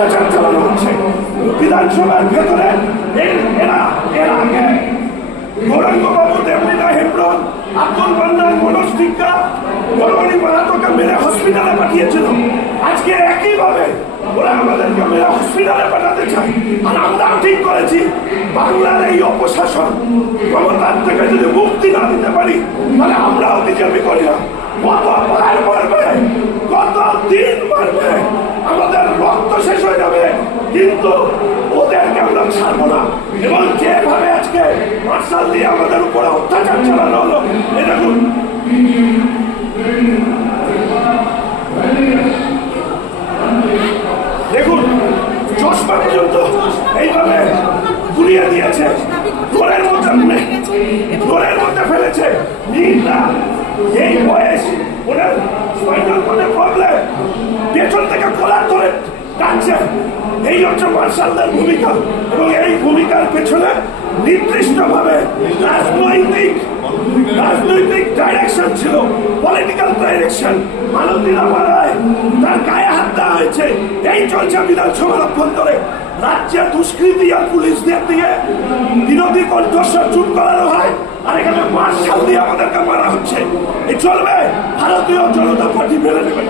অত্যাচার চালানো হচ্ছে। বিধানসভার ভেতরে এর- এরা এর আগে গৌরাঙ্গবাবু দেবলীনা হেমব্রম আব্দুল মান্নান মনোজ টিক্কা বড়বড়ি মারাতকে মেরে হসপিটালে পাঠিয়েছিল। আজকে একইভাবে ওরা আমাদেরকে মেরে হসপিটালে পাঠাতে চায়। আর আমরাও ঠিক করেছি, বাংলার এই অপশাসন ক্ষমতার থেকে যদি মুক্তি না দিতে পারি, তাহলে আমরাও বিজেপি করি না। কত বার মারবে দিন মারবে আমাদের রক্ত শেষ হয়ে যাবে কিন্তু ওদেরকে আমরা ছাড়বো না। এবং যেভাবে আজকে মার্শাল দিয়ে আমাদের উপরে অত্যাচার চালানো হলো, এ দেখুন। পর্যন্ত এইভাবে ঘুরিয়ে দিয়েছে। ঘরের মধ্যে ঘরের মধ্যে ফেলেছে। এই বয়স ওনার স্পাইনাল কোডে প্রবলেম পেছন থেকে টানছে এই হচ্ছে মার্শালদের ভূমিকা এবং এই ভূমিকার পেছনে নির্দিষ্টভাবে রাজনৈতিক রাজনৈতিক ডাইরেকশন ছিল পলিটিক্যাল ডাইরেকশন মানবীরা মারায় তার গায়ে হাত দেওয়া হয়েছে। এই চলছে বিধানসভার অভ্যন্তরে। রাজ্যে দুষ্কৃতি আর পুলিশদের দিয়ে বিরোধী কণ্ঠস্বর চুপ করানো হয় আর এখানে মার্শাল দিয়ে আমাদেরকে মারা হচ্ছে। এই চলবে, ভারতীয় জনতা পার্টি মেনে নেবে।